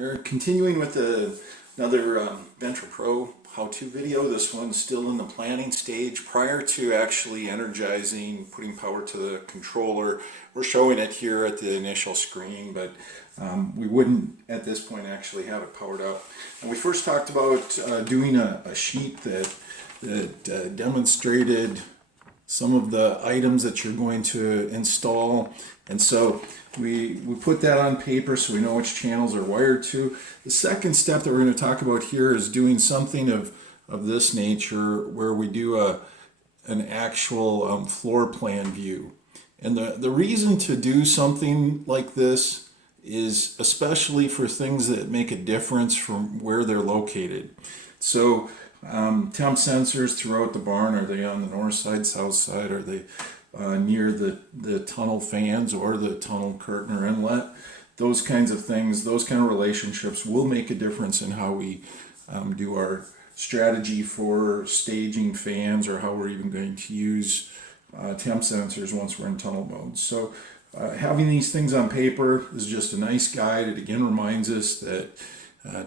We're continuing with another Ventra Pro how-to video. This one's still in the planning stage prior to actually energizing, putting power to the controller. We're showing it here at the initial screen, but we wouldn't at this point actually have it powered up. And we first talked about doing a sheet that demonstrated some of the items that you're going to install, and so we put that on paper so we know which channels are wired to. The second step that we're going to talk about here is doing something of this nature where we do an actual floor plan view. And the reason to do something like this is especially for things that make a difference from where they're located. So temp sensors throughout the barn, are they on the north side, south side? Are they near the tunnel fans or the tunnel curtain or inlet? Those kinds of things, those kind of relationships will make a difference in how we do our strategy for staging fans, or how we're even going to use temp sensors once we're in tunnel mode. So having these things on paper is just a nice guide. It again reminds us that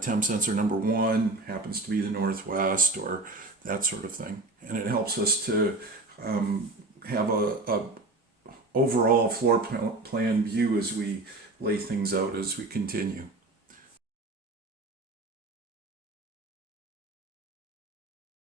temp sensor number 1 happens to be the northwest, or that sort of thing. And it helps us to have a overall floor plan view as we lay things out as we continue.